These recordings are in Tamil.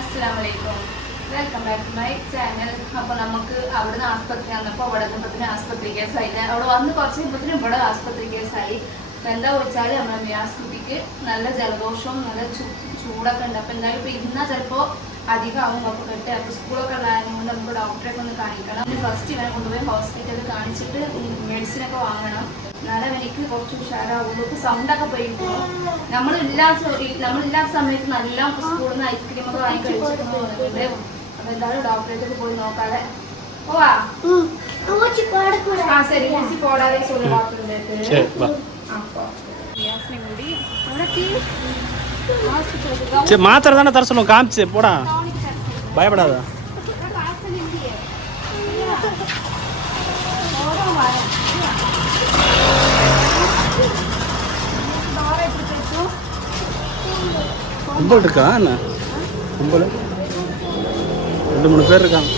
Assalamualaikum. Welcome back to my channel. അപ്പോൾ നമുക്ക് അവിടുന്ന് ആസ്പത്രി വന്നപ്പോൾ അവിടെ എത്തുമ്പോഴത്തേനും ആസ്പത്രി കേസായി. അവിടെ വന്ന് കുറച്ച് കഴിയുമ്പോഴത്തേനും ഇവിടെ ആസ്പത്രി കേസായി. അപ്പോൾ എന്താ വെച്ചാൽ നമ്മുടെ മിയാസ്കുട്ടിക്ക് നല്ല ജലദോഷവും നല്ല ചൂടൊക്കെ ഉണ്ട്. അപ്പോൾ എന്തായാലും ഇപ്പോൾ ഇന്നാ ചിലപ്പോൾ അധികമാവും കഫക്കെട്ട്. അപ്പോൾ സ്കൂളൊക്കെ ഉള്ളതുകൊണ്ട് നമുക്ക് ഡോക്ടറെയൊക്കെ ഒന്ന് കാണിക്കണം. ഫസ്റ്റ് ഇവനെ കൊണ്ടുപോയി ഹോസ്പിറ്റലിൽ കാണിച്ചിട്ട് മെഡിസിനൊക്കെ വാങ്ങണം. എന്നാലും എനിക്ക് കുറച്ച് ഉഷാറാവുള്ളൂ. ഇപ്പോൾ സൗണ്ടൊക്കെ പോയിരിക്കും. നമ്മളില്ലാത്ത സമയത്ത് നല്ല സ്കൂളിൽ നിന്ന് ഐസ്ക്രീമൊക്കെ വാങ്ങി കഴിച്ചിട്ടുണ്ട്. അപ്പോൾ എന്തായാലും ഡോക്ടറേക്കൊക്കെ പോയി നോക്കാതെ പോവാ. ആ ശരി, ഊസി പോടാതെ சொல்லு ഡോക്ടറിൻ്റെ അടുത്ത്. மாத்திரை தானே தர சொல்லுவோம், காமிச்சு போடா, பயப்படாத. கும்பல் இருக்கா என்ன? கும்பல் 2-3 பேர் இருக்காங்க.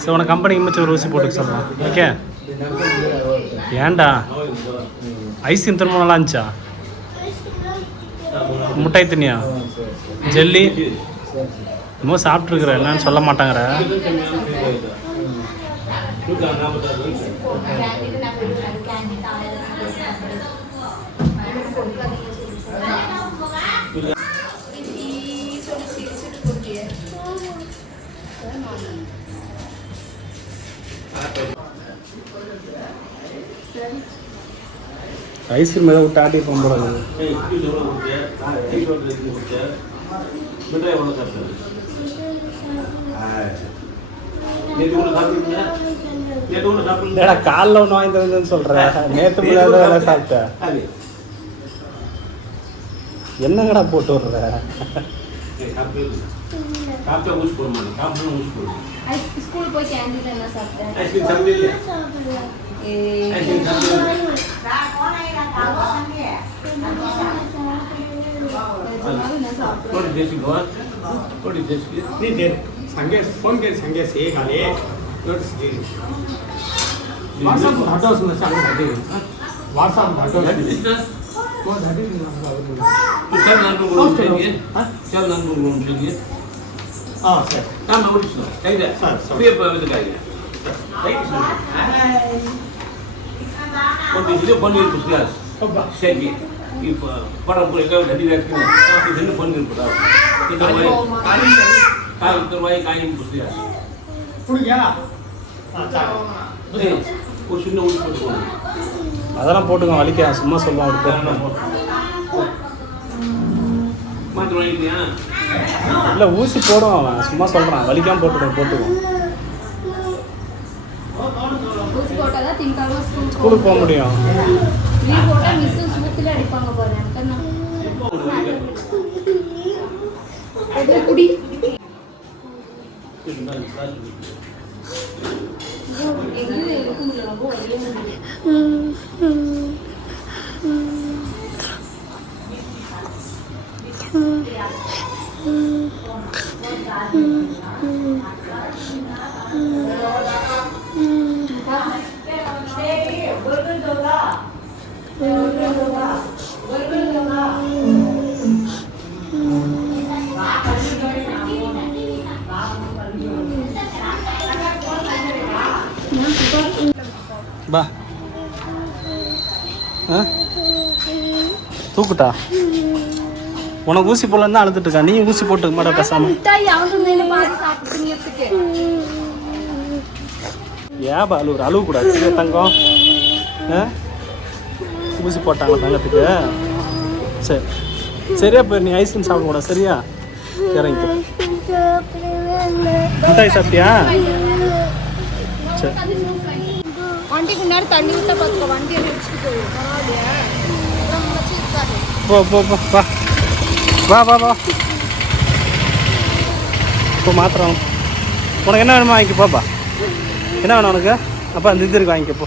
சரி, உனக்கு கம்பெனிக்கு மிச்சம் ஒரு ஊசி போட்டுக்க சொல்லலாம். ஓகே? ஏன்டா ஐஸ்கிரீம் திரும்ப நல்லா இருந்துச்சா? முட்டாய் தின்னியா? ஜெல்லி என்னமோ சாப்பிட்ருக்குற, என்னன்னு சொல்ல மாட்டாங்கிற. ஐஸ்கிரீம் ஏதோ விட்டு ஆட்டி போகிறது. காலில் ஒன்று வாங்கி தந்தேன்னு சொல்கிறேன். நேற்று முடியாத வேலை சாப்பிட்டேன். என்னங்கடா போட்டு விடுற? ஸ்கூல் போய் கேண்டீன்ல என்ன சாப்பிட்டேன்? அதெல்லாம் போட்டுக்கோ, வலிக்க சும்மா சொல்லுவான். இல்லை, ஊசி போடும் அவன், சும்மா சொல்கிறான். வலிக்காம போட்டுக்குவோம். ஸ்கூலுக்கு போக முடியும். பா தூக்குட்டா. உனக்கு ஊசி போடலன்னு தான் அழுதுட்டு இருக்கா. நீ ஊசி போட்டுக்க மாட்டா பேசாம. ஏன் பா அழுவுற? அழுவ கூடாது தங்கம். ஊசி போட்டாங்களா தங்கத்துக்கு? சரி, சரியா போய் நீ ஐஸ்கிரீம் சாப்பிட கூடாது, சரியா? இறங்கி மிட்டாய் சாப்பிட்டியா? சரி, வண்டிக்கு முன்னாடி தண்ணி விட்டா பார்த்துக்கோ, வண்டி எல்லாம் வச்சுட்டு போயிடும். பரவாயில்லையா? போ போ போ வா வா வா வா இப்போ மாத்திரம். உனக்கு என்ன வேணுமா வாங்கிக்க போப்பா. என்ன வேணும் உனக்கு? அப்போ அந்த இது இருக்கு, வாங்கிக்க போ.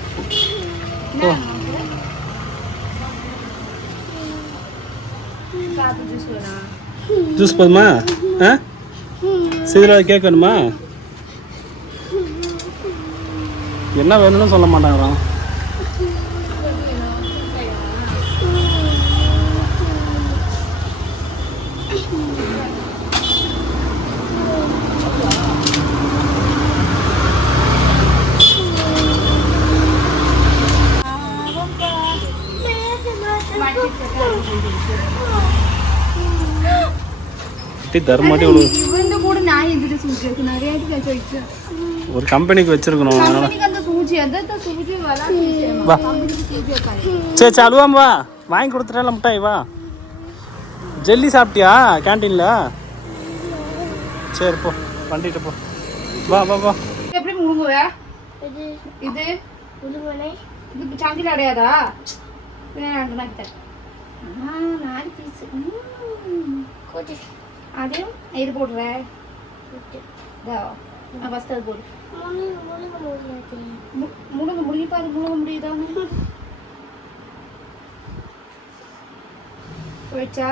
ஜூஸ் போதுமா? சீக்கிரம் கேக் வேணுமா? என்ன வேணும்னு சொல்ல மாட்டாங்கறான். கட்டி தர்மாட்டி ஒரு இவന്റെ കൂടെ ഞാൻ എന്തിനു സൂചി വെക്കുന്നത് അറിയായിട്ട് ഞാൻ ചോദിച്ചു ஒரு கம்பெனிக்கு வச்சிருக்கணும் அதனால കമ്പനിക്ക് എന്താ സൂചി എന്താ സൂചി വല வா കമ്പനിക്ക് സൂചി വെക്കാൻ சரி சரி அழுவாம வா வாங்கி கொடுத்துட்டேன் முட்டாய் வா ஜெல்லி சாப்பிட்டியா கேன்டீனில் சரி போ பண்ணிட்டு போ வா வா வா எப்படி முழுங்குவே இது இது சங்கில அடையாதா ரெண்டு நாலு பீஸ் அதையும் இது போடுறேன் ஃபஸ்ட் அது போடு முழுங்க முடிப்பாரு முழுங்க முடியுதான்னு போயிடுச்சா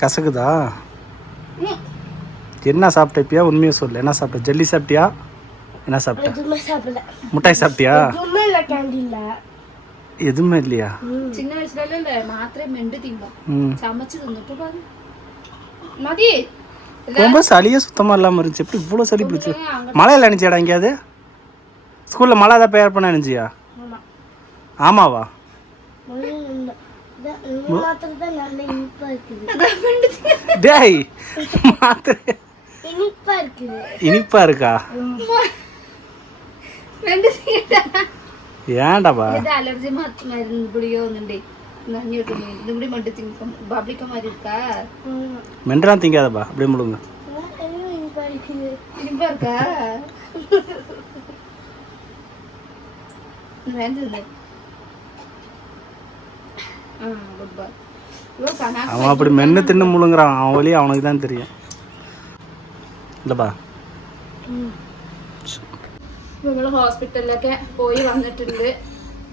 கசக்குதா என்ன சாப்பிட்டியா உண்மையை சொல்லு என்ன சாப்பிட்ட ஜெல்லி சாப்பிட்டியா என்ன சாப்பிட்ட முட்டாய் சாப்பிட்டியா எதுவுமே இல்லையா சின்ன வயசுல இல்ல மாத்திரை மெண்டு திம்போம் சமைச்சு தின்னுட்டு பாரு மதி ரொம்ப சளியே சுத்தமாக இல்லாமல் இருந்துச்சு எப்படி இவ்வளோ சளி பிடிச்சி மழையில் நினச்சியாடா எங்கேயாவது ஸ்கூலில் மழை தான் பெயர் பண்ண நினச்சியா ஆமாவா டேய் மாத்திரை இனிப்பா இருக்கா ஏன்டாப்பா அலர்ஜி மருந்து குடியோ ஒன்றுண்டே இது கூட மட்டும் திங்கும் பப்ளிக்க மாதிரி இருக்கா மென்றான் திங்காதப்பா அப்படியே முழுங்க இனிப்பா இருக்கா வேண்டது அவன் அப்படி மென்று தின்னு முழுங்குறான் அவன் வழியே அவனுக்கு தான் தெரியும் இல்லைப்பா നമ്മൾ ഹോസ്പിറ്റലിലൊക്കെ പോയി വന്നിട്ടുണ്ട്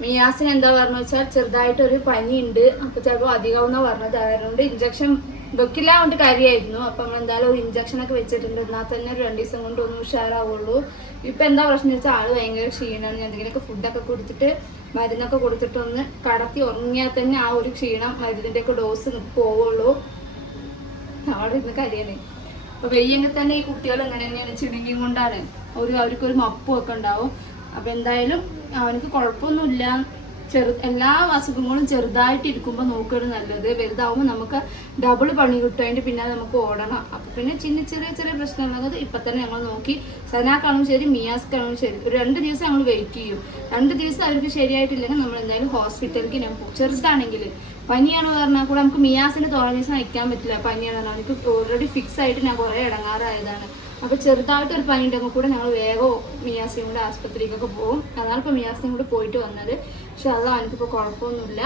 മിയാസിന് എന്താ പറഞ്ഞു വെച്ചാൽ ചെറുതായിട്ടൊരു പനിയുണ്ട് അപ്പോൾ ചിലപ്പോൾ അധികമാവുന്ന പറഞ്ഞത് അതുകൊണ്ട് ഇഞ്ചക്ഷൻ വെക്കില്ല കൊണ്ട് കാര്യമായിരുന്നു അപ്പം നമ്മൾ എന്തായാലും ഒരു ഇഞ്ചക്ഷനൊക്കെ വെച്ചിട്ടുണ്ട് എന്നാൽ തന്നെ ഒരു 2 ദിവസം കൊണ്ട് ഒന്നും ഉഷാറാവുള്ളൂ ഇപ്പം എന്താ പ്രശ്നം വെച്ചാൽ ആള് ഭയങ്കര ക്ഷീണമാണ് ഞാൻ എന്തെങ്കിലുമൊക്കെ ഫുഡൊക്കെ കൊടുത്തിട്ട് മരുന്നൊക്കെ കൊടുത്തിട്ട് ഒന്ന് കടത്തി ഉറങ്ങിയാൽ തന്നെ ആ ഒരു ക്ഷീണം മരുന്നിൻ്റെയൊക്കെ ഡോസ് പോവുള്ളൂ അവിടെ ഇന്ന് കാര്യമാണ് അപ്പോൾ വെയ്യെങ്കിൽ തന്നെ ഈ കുട്ടികൾ ഇങ്ങനെ തന്നെയാണ് ചിണുങ്ങിയും കൊണ്ടാണ് അവർക്കൊരു മപ്പും ഒക്കെ ഉണ്ടാവും അപ്പോൾ എന്തായാലും അവനക്ക് കുഴപ്പമൊന്നുമില്ല എല്ലാ അസുഖങ്ങളും ചെറുതായിട്ട് ഇരിക്കുമ്പോൾ നോക്കുകയാണ് നല്ലത് വലുതാവുമ്പോൾ നമുക്ക് ഡബിൾ പണി കിട്ടുന്നതിൻ്റെ പിന്നെ നമുക്ക് ഓടണം അപ്പോൾ പിന്നെ ചെറിയ പ്രശ്നമുള്ളത് ഇപ്പം തന്നെ ഞങ്ങൾ നോക്കി സനാക്കാണോ ശരി മിയാസ്ക്കാണോ ശരി ഒരു 2 ദിവസം ഞങ്ങൾ വെയിറ്റ് ചെയ്യും 2 ദിവസം അവർക്ക് ശരിയായിട്ടില്ലെങ്കിൽ നമ്മൾ എന്തായാലും ഹോസ്പിറ്റലിലേക്ക് ഞാൻ പോകും ചെറുതാണെങ്കിൽ പനിയാണെന്ന് പറഞ്ഞാൽ കൂടെ നമുക്ക് മിയാസിന് തോന്നുന്ന ദിവസം അയക്കാൻ പറ്റില്ല പനിയാണെന്ന് എനിക്ക് ഓൾറെഡി ഫിക്സ് ആയിട്ട് ഞാൻ കുറേ ഇടങ്ങാറായതാണ് അപ്പോൾ ചെറുതായിട്ടൊരു പനി ഉണ്ടെങ്കിൽ കൂടെ ഞങ്ങൾ വേഗം മിയാസിയും കൂടെ ആസ്പത്രിക്കൊക്കെ പോകും അതാണ് ഇപ്പോൾ മിയാസിനും കൂടെ പോയിട്ട് വന്നത് പക്ഷെ അതാണ് എനിക്കിപ്പോൾ കുഴപ്പമൊന്നുമില്ല